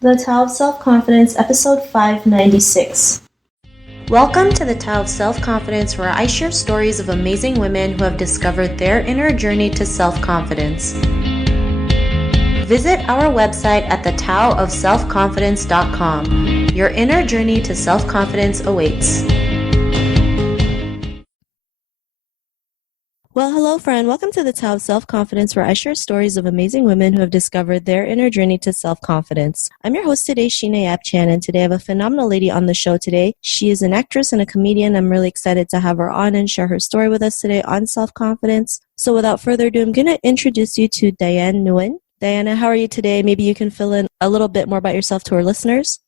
The Tao of Self-Confidence, episode 596. Welcome to the Tao of Self-Confidence, where I share stories of amazing women who have discovered their inner journey to self-confidence. Visit our website at thetaoofselfconfidence.com. Your inner journey to self-confidence awaits. Well, hello, friend. Welcome to the Tao of Self-Confidence, where I share stories of amazing women who have discovered their inner journey to self-confidence. I'm your host today, Sheena Yap Chan, and today I have a phenomenal lady on the show today. She is an actress and a comedian. I'm really excited to have her on and share her story with us today on self-confidence. So without further ado, I'm going to introduce you to Diane Nguyen. Diana, how are you today? Maybe you can fill in a little bit more about yourself to our listeners.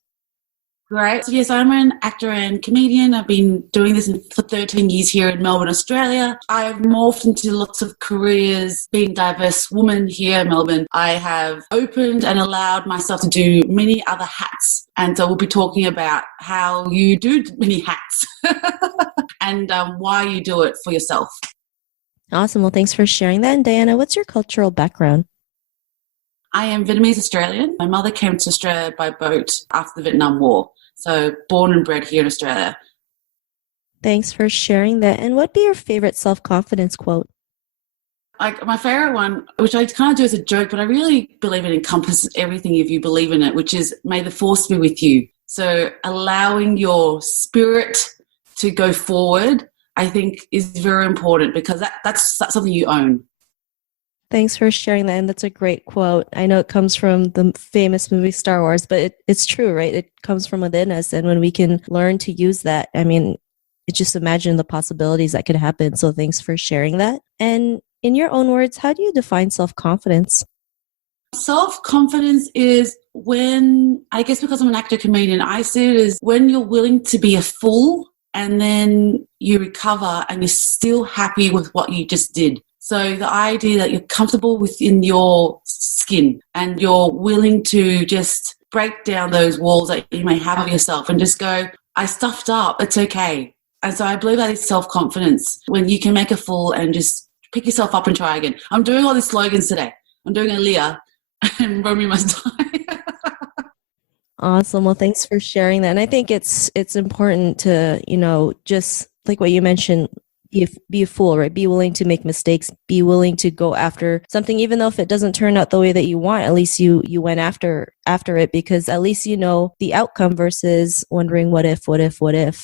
Great. So yes, I'm an actor and comedian. I've been doing this for 13 years here in Melbourne, Australia. I've morphed into lots of careers. Being a diverse woman here in Melbourne, I have opened and allowed myself to do many other hats. And so we'll be talking about how you do many hats and why you do it for yourself. Awesome. Well, thanks for sharing that. And Diana, what's your cultural background? I am Vietnamese Australian. My mother came to Australia by boat after the Vietnam War. So born and bred here in Australia. Thanks for sharing that. And what'd be your favorite self-confidence quote? Like my favorite one, which I kind of do as a joke, but I really believe it encompasses everything if you believe in it, which is may the force be with you. So allowing your spirit to go forward, I think is very important because that's something you own. Thanks for sharing that. And that's a great quote. I know it comes from the famous movie Star Wars, but it's true, right? It comes from within us. And when we can learn to use that, I mean, just imagine the possibilities that could happen. So thanks for sharing that. And in your own words, how do you define self-confidence? Self-confidence is when, I guess because I'm an actor comedian, I see it as when you're willing to be a fool and then you recover and you're still happy with what you just did. So the idea that you're comfortable within your skin and you're willing to just break down those walls that you may have of yourself and just go, I stuffed up, it's okay. And so I believe that is self-confidence, when you can make a fool and just pick yourself up and try again. I'm doing all these slogans today. I'm doing Aaliyah and Romeo Must Die. Awesome. Well, thanks for sharing that. And I think it's important to, just like what you mentioned, be a fool, right? Be willing to make mistakes, be willing to go after something, even though if it doesn't turn out the way that you want, at least you went after it, because at least you know the outcome versus wondering what if.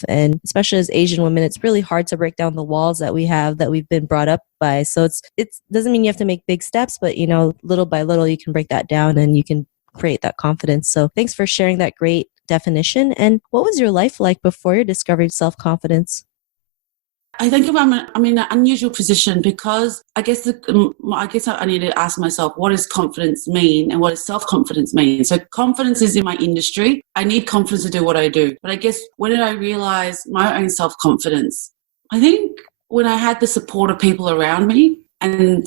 And especially as Asian women, it's really hard to break down the walls that we've been brought up by. So it doesn't mean you have to make big steps, but little by little you can break that down and you can create that confidence. So thanks for sharing that great definition. And what was your life like before you discovered self-confidence? I think I'm in an unusual position because I guess I need to ask myself, what does confidence mean and what does self-confidence mean? So confidence is in my industry. I need confidence to do what I do. But I guess when did I realize my own self-confidence? I think when I had the support of people around me, and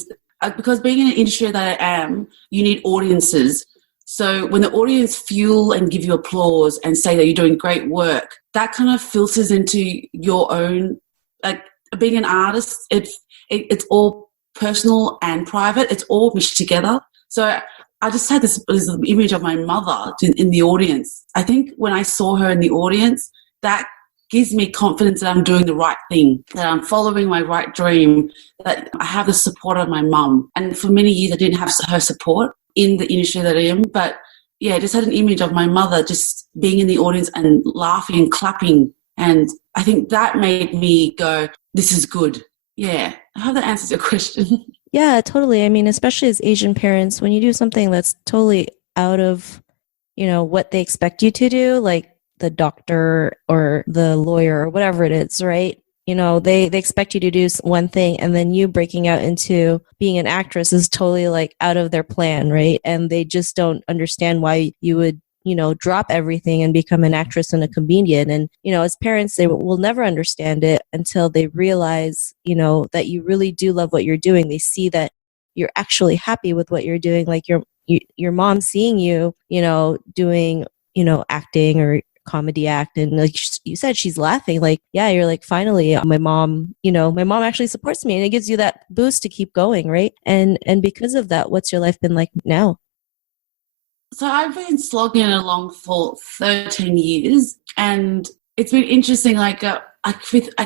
because being in an industry that I am, you need audiences. So when the audience fuel and give you applause and say that you're doing great work, that kind of filters into your own. Like being an artist, it's all personal and private. It's all meshed together. So I just had this image of my mother in the audience. I think when I saw her in the audience, that gives me confidence that I'm doing the right thing, that I'm following my right dream, that I have the support of my mum. And for many years, I didn't have her support in the industry that I am. But yeah, I just had an image of my mother just being in the audience and laughing and clapping. And I think that made me go, this is good. Yeah. I hope that answers your question. Yeah, totally. I mean, especially as Asian parents, when you do something that's totally out of, what they expect you to do, like the doctor or the lawyer or whatever it is, right? They expect you to do one thing, and then you breaking out into being an actress is totally like out of their plan, right? And they just don't understand why you would drop everything and become an actress and a comedian. And, as parents, they will never understand it until they realize, that you really do love what you're doing. They see that you're actually happy with what you're doing. Like your mom seeing you, doing, acting or comedy act. And like you said, she's laughing. Like, yeah, you're like, finally, my mom actually supports me, and it gives you that boost to keep going. Right. And because of that, what's your life been like now? So I've been slogging along for 13 years, and it's been interesting.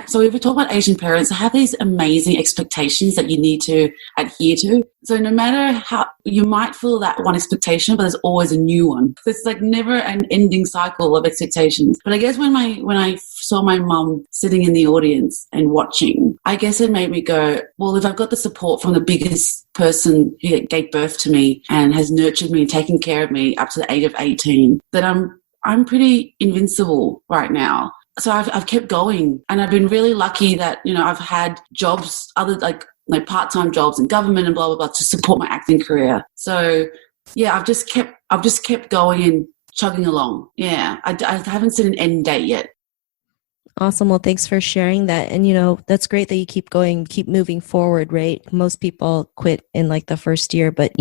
So if we talk about Asian parents, they have these amazing expectations that you need to adhere to. So no matter how you might feel that one expectation, but there's always a new one. So it's like never an ending cycle of expectations. But I guess when I saw my mum sitting in the audience and watching, I guess it made me go, well, if I've got the support from the biggest person who gave birth to me and has nurtured me and taken care of me up to the age of 18, that I'm pretty invincible right now. So I've kept going, and I've been really lucky that, I've had jobs, other like part-time jobs in government and blah, blah, blah, to support my acting career. So yeah, I've just kept going and chugging along. Yeah. I haven't seen an end date yet. Awesome. Well, thanks for sharing that. And, that's great that you keep going, keep moving forward, right? Most people quit in like the first year, but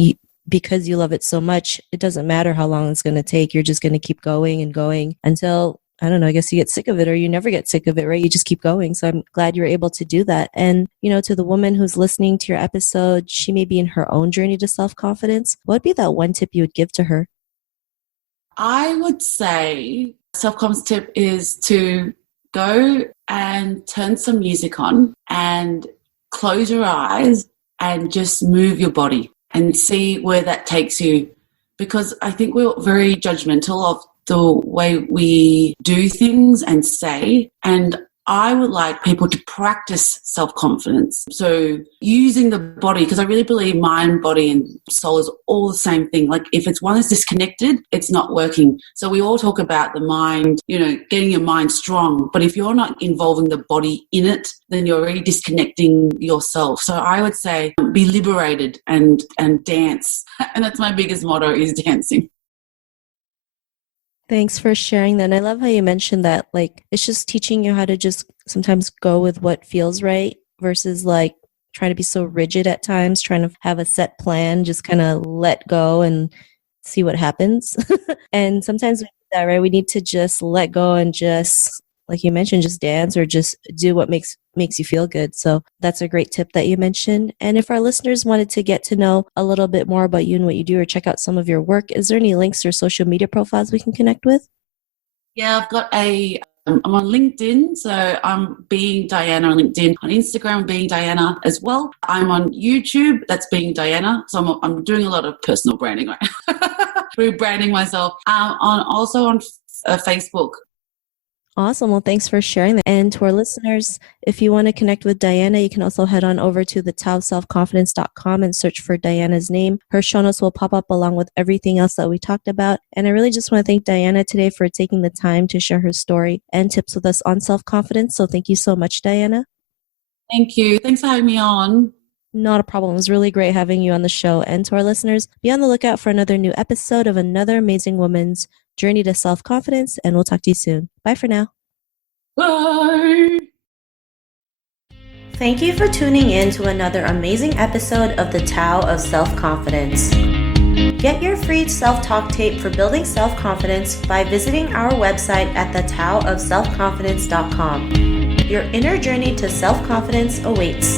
because you love it so much, it doesn't matter how long it's going to take. You're just going to keep going and going until, I don't know, I guess you get sick of it, or you never get sick of it, right? You just keep going. So I'm glad you're able to do that. And, to the woman who's listening to your episode, she may be in her own journey to self-confidence. What would be that one tip you would give to her? I would say self-confidence tip is to go and turn some music on and close your eyes and just move your body and see where that takes you. Because I think we're very judgmental of the way we do things and say. And I would like people to practice self-confidence. So using the body, because I really believe mind, body, and soul is all the same thing. Like if it's one is disconnected, it's not working. So we all talk about the mind, getting your mind strong. But if you're not involving the body in it, then you're already disconnecting yourself. So I would say be liberated and dance. And that's my biggest motto, is dancing. Thanks for sharing that. And I love how you mentioned that, like, it's just teaching you how to just sometimes go with what feels right versus like trying to be so rigid at times, trying to have a set plan, just kind of let go and see what happens. And sometimes we do that, right? We need to just let go and just, like you mentioned, just dance or just do what makes you feel good. So that's a great tip that you mentioned. And if our listeners wanted to get to know a little bit more about you and what you do, or check out some of your work, is there any links or social media profiles we can connect with? Yeah, I've got I'm on LinkedIn, so I'm Being Diana on LinkedIn. On Instagram, Being Diana as well. I'm on YouTube, that's Being Diana. So I'm doing a lot of personal branding right now, rebranding myself. Also on Facebook. Awesome. Well, thanks for sharing that. And to our listeners, if you want to connect with Diana, you can also head on over to thetaoselfconfidence.com and search for Diana's name. Her show notes will pop up along with everything else that we talked about. And I really just want to thank Diana today for taking the time to share her story and tips with us on self-confidence. So thank you so much, Diana. Thank you. Thanks for having me on. Not a problem. It was really great having you on the show. And to our listeners, be on the lookout for another new episode of another amazing woman's journey to self-confidence. And we'll talk to you soon. Bye for now. Bye. Thank you for tuning in to another amazing episode of the Tao of Self-Confidence. Get your free self-talk tape for building self-confidence by visiting our website at thetaoofselfconfidence.com. Your inner journey to self-confidence awaits.